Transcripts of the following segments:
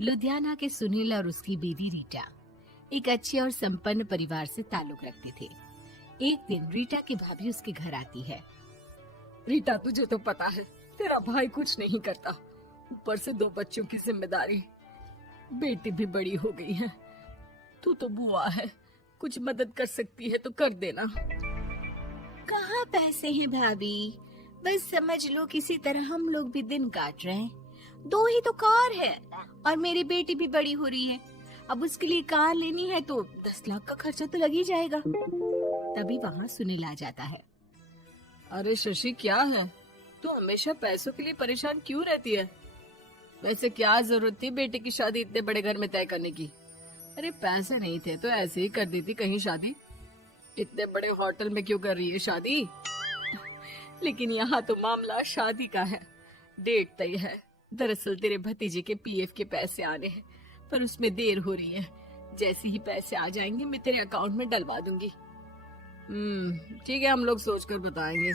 लुधियाना के सुनील और उसकी बीवी रीटा एक अच्छे और संपन्न परिवार से ताल्लुक रखते थे। एक दिन रीटा की भाभी उसके घर आती है। रीटा, तुझे तो पता है तेरा भाई कुछ नहीं करता, ऊपर से 2 बच्चों की जिम्मेदारी, बेटी भी बड़ी हो गई है। तू तो बुआ है, कुछ मदद कर सकती है तो कर देना। कहाँ पैसे हैं भाभी, बस समझ लो किसी तरह हम लोग भी दिन काट रहे हैं। 2 ही तो कार है और मेरी बेटी भी बड़ी हो रही है। अब उसके लिए कार लेनी है तो 10 लाख का खर्चा तो लग ही जाएगा। तभी वहाँ सुनील आ जाता है। अरे शशि, क्या है, तू हमेशा पैसों के लिए परेशान क्यों रहती है? वैसे क्या जरूरत थी बेटी की शादी इतने बड़े घर में तय करने की? अरे पैसे नहीं थे तो ऐसे ही कर देती कहीं शादी। इतने बड़े होटल में क्यों कर रही है शादी? लेकिन यहाँ तो मामला शादी का है, डेट तय है। दरअसल तेरे भतीजे के पीएफ के पैसे आने हैं, पर उसमें देर हो रही है। जैसे ही पैसे आ जाएंगे मैं तेरे अकाउंट में डलवा दूंगी। ठीक है, हम लोग सोचकर बताएंगे।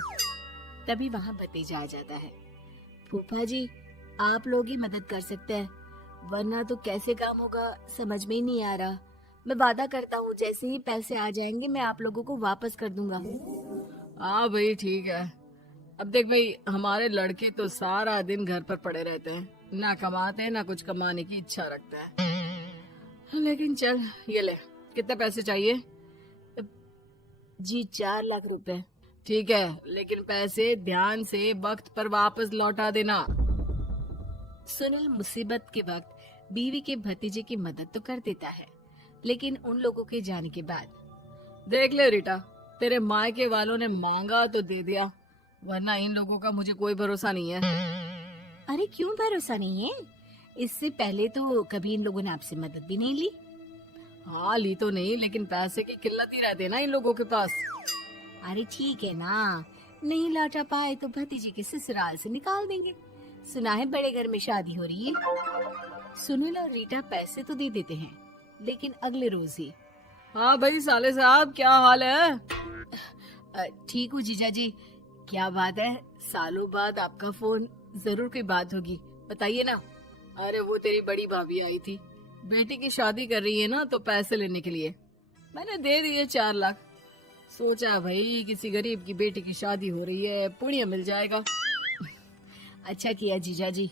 तभी वहाँ भतीजा आ जाता है। फूफा जी, आप लोग ही मदद कर सकते हैं, वरना तो कैसे काम होगा समझ में ही नहीं आ रहा। मैं वादा करता हूँ जैसे ही पैसे आ जाएंगे मैं आप लोगों को वापस कर दूंगा। हाँ भाई, ठीक है। अब देख भाई, हमारे लड़के तो सारा दिन घर पर पड़े रहते हैं, ना कमाते हैं ना कुछ कमाने की इच्छा रखते हैं। लेकिन चल, ये ले, कितने पैसे चाहिए? जी 4 लाख रुपए। ठीक है, लेकिन पैसे ध्यान से वक्त पर वापस लौटा देना। सुनील मुसीबत के वक्त बीवी के भतीजे की मदद तो कर देता है, लेकिन उन लोगों के जाने के बाद देख ले रीटा, तेरे मायके वालों ने मांगा तो दे दिया, वरना इन लोगों का मुझे कोई भरोसा नहीं है। अरे क्यों भरोसा नहीं है? इससे पहले तो कभी इन लोगों ने आपसे मदद भी नहीं ली। हाँ, ली तो नहीं, लेकिन पैसे की किल्लत ही रहती है ना इन लोगों के पास। अरे ठीक है ना, नहीं लौटा पाए तो भतीजे के ससुराल से निकाल देंगे। सुना है बड़े घर में शादी हो रही है। सुनील और रीटा पैसे तो दे देते हैं, लेकिन अगले रोज ही। हाँ भाई साले साहब, क्या हाल है? ठीक हूँ जीजा जी। क्या बात है, सालों बाद आपका फोन, जरूर कोई बात होगी, बताइए ना। अरे वो तेरी बड़ी भाभी आई थी, बेटी की शादी कर रही है ना, तो पैसे लेने के लिए मैंने दे दिए 4 लाख। सोचा भाई किसी गरीब की बेटी की शादी हो रही है, पुण्य मिल जाएगा। अच्छा किया जीजा जी,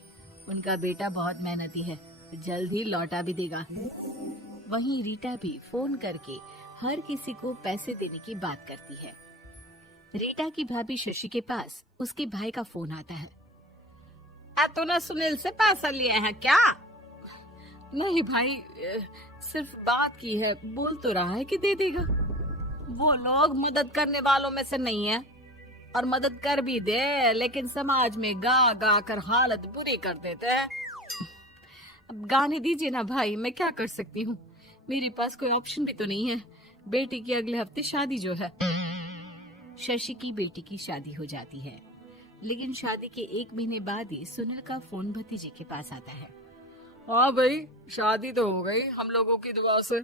उनका बेटा बहुत मेहनती है, जल्द ही लौटा भी देगा। वहीं रीटा भी फोन करके हर किसी को पैसे देने की बात करती है। रीटा की भाभी शशि के पास उसके भाई का फोन आता है। तूने सुनील से पैसा लिए हैं क्या? नहीं भाई, सिर्फ बात की है, बोल तो रहा है कि दे देगा। वो लोग मदद करने वालों में से नहीं है, और मदद कर भी दे लेकिन समाज में गा गा कर हालत बुरी कर देते हैं। अब गाने दीजिए ना भाई, मैं क्या कर सकती हूँ, मेरे पास कोई ऑप्शन भी तो नहीं है। बेटी की अगले हफ्ते शादी जो है। शशि की बेटी की शादी हो जाती है, लेकिन शादी के 1 महीने बाद ही सुनील का फोन भतीजे के पास आता है। हाँ भाई, शादी तो हो गई हम लोगों की दुआ से।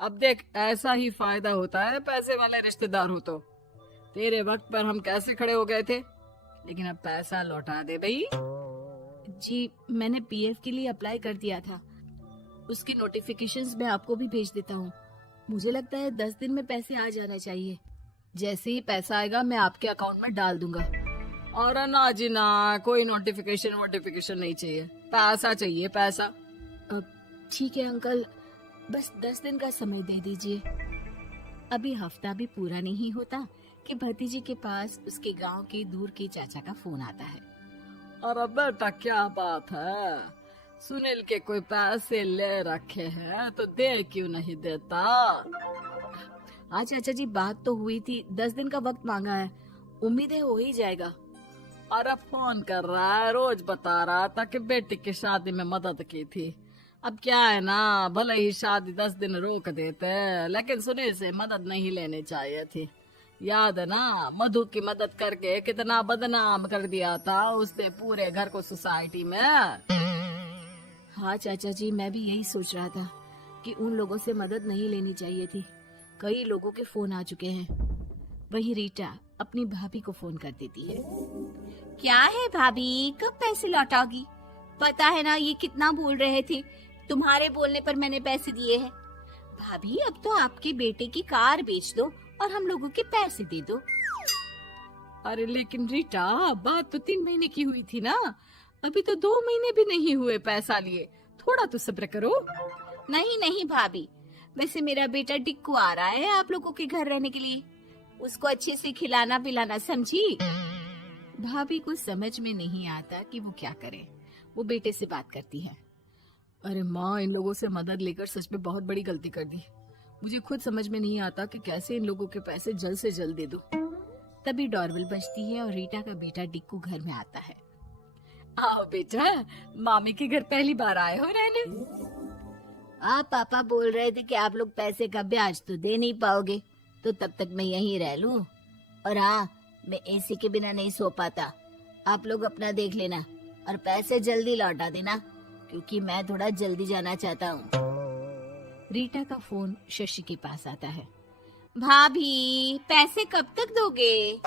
अब देख, ऐसा ही फायदा होता है पैसे वाले रिश्तेदार हो तो। तेरे वक्त पर हम कैसे खड़े हो गए थे, लेकिन अब पैसा लौटा दे भाई। जी, मैंने पीएफ के लिए अप्लाई कर दिया था, उसकी नोटिफिकेशंस मैं आपको भी भेज देता हूँ। मुझे लगता है 10 दिन में पैसे आ जाना चाहिए। जैसे ही पैसा आएगा मैं आपके अकाउंट में डाल दूंगा। और ना जी ना, कोई नोटिफिकेशन नहीं चाहिए, पैसा चाहिए, पैसा। ठीक है अंकल, बस 10 दिन का समय दे दीजिए। अभी हफ्ता भी पूरा नहीं होता कि भतीजे के पास उसके गांव के दूर के चाचा का फोन आता है। अरे बेटा, क्या बात है, सुनील के कोई पैसे ले रखे हैं तो दे क्यों नहीं देता? हाँ चाचा जी, बात तो हुई थी, 10 दिन का वक्त मांगा है, उम्मीद है हो ही जाएगा। अरे फोन कर रहा है, रोज बता रहा था कि बेटी की शादी में मदद की थी। अब क्या है ना, भले ही शादी 10 दिन रोक देते, लेकिन सुनील से मदद नहीं लेनी चाहिए थी। याद है ना, मधु की मदद करके कितना बदनाम कर दिया था उसने पूरे घर को सोसाइटी में। हाँ चाचा जी, मैं भी यही सोच रहा था कि उन लोगों से मदद नहीं लेनी चाहिए थी। कई लोगों के फोन आ चुके हैं। वही रीटा अपनी भाभी को फोन कर देती है। क्या है भाभी, कब पैसे लौटाओगी? पता है ना ये कितना बोल रहे थे, तुम्हारे बोलने पर मैंने पैसे दिए हैं। भाभी अब तो आपके बेटे की कार बेच दो और हम लोगों के पैसे दे दो। अरे लेकिन रीटा, बात तो 3 महीने की हुई थी ना, अभी तो 2 महीने भी नहीं हुए पैसा लिए, थोड़ा तो सब्र करो। नहीं नहीं भाभी, वैसे मेरा बेटा टिक्कू आ रहा है आप लोगों के घर रहने के लिए, उसको अच्छे से खिलाना पिलाना, समझी? भाभी को समझ में नहीं आता कि वो क्या करे। वो बेटे से बात करती है। अरे माँ, इन लोगों से मदद लेकर सच में बहुत बड़ी गलती कर दी। मुझे खुद समझ में नहीं आता कि कैसे इन लोगों के पैसे जल्द से जल्द दे दूं। तभी डोरबेल बजती है और रीटा का बेटा टिक्कू घर में आता है। आओ बेटा, मामी के घर पहली बार आए हो रहने। आप पापा बोल रहे थे कि आप लोग पैसे का ब्याज तो दे नहीं पाओगे, तो तब तक मैं यहीं रह लूं। और हाँ, मैं एसी के बिना नहीं सो पाता। आप लोग अपना देख लेना और पैसे जल्दी लौटा देना, क्योंकि मैं थोड़ा जल्दी जाना चाहता हूँ। रीटा का फोन शशि के पास आता है। भाभी, पैसे कब तक दोगे?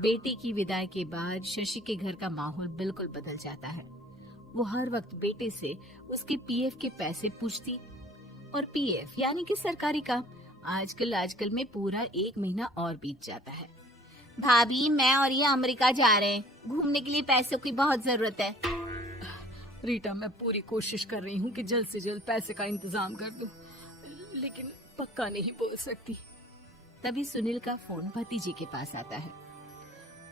बेटी की विदाई के बाद शशि के घर का माहौल बिल्कुल बदल जाता है। वो हर वक्त बेटे से उसके पीएफ के पैसे पूछती, और पीएफ यानी कि सरकारी काम। आजकल में पूरा 1 महीना और बीत जाता है। भाभी, मैं और ये अमेरिका जा रहे हैं, घूमने के लिए पैसों की बहुत जरूरत है। रीटा, मैं पूरी कोशिश कर रही हूँ कि जल्द से जल्द पैसे का इंतजाम कर दूं, लेकिन पक्का नहीं बोल सकती। तभी सुनील का फोन भतीजे के पास आता है।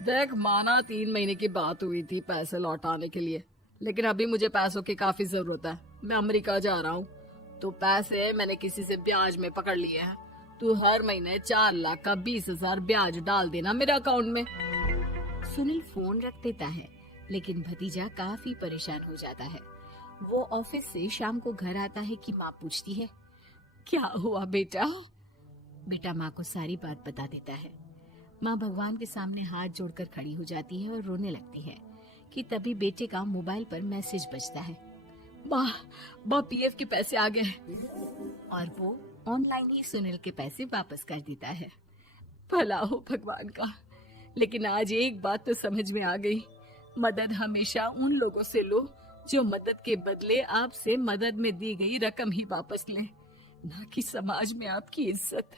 देख माना 3 महीने की बात हुई थी पैसे लौटाने के लिए, लेकिन अभी मुझे पैसों की काफी जरूरत है। मैं अमेरिका जा रहा हूँ, तो पैसे मैंने किसी से ब्याज में पकड़ लिए हैं। तू हर महीने 4 लाख का 20,000 ब्याज डाल देना मेरे अकाउंट में। सुनील फोन रख देता है, लेकिन भतीजा काफी परेशान हो जाता है। वो ऑफिस से शाम को घर आता है कि माँ पूछती है, क्या हुआ बेटा? बेटा माँ को सारी बात बता देता है। माँ भगवान के सामने हाथ जोड़कर खड़ी हो जाती है और रोने लगती है कि तभी बेटे का मोबाइल पर मैसेज बजता है। माँ, पीएफ के पैसे आ गए। और वो ऑनलाइन ही सुनील के पैसे वापस कर देता है। भला हो भगवान का। लेकिन आज एक बात तो समझ में आ गई, मदद हमेशा उन लोगों से लो जो मदद के बदले आपसे मदद में दी गई रकम ही वापस लें, ना कि समाज में आपकी इज्जत।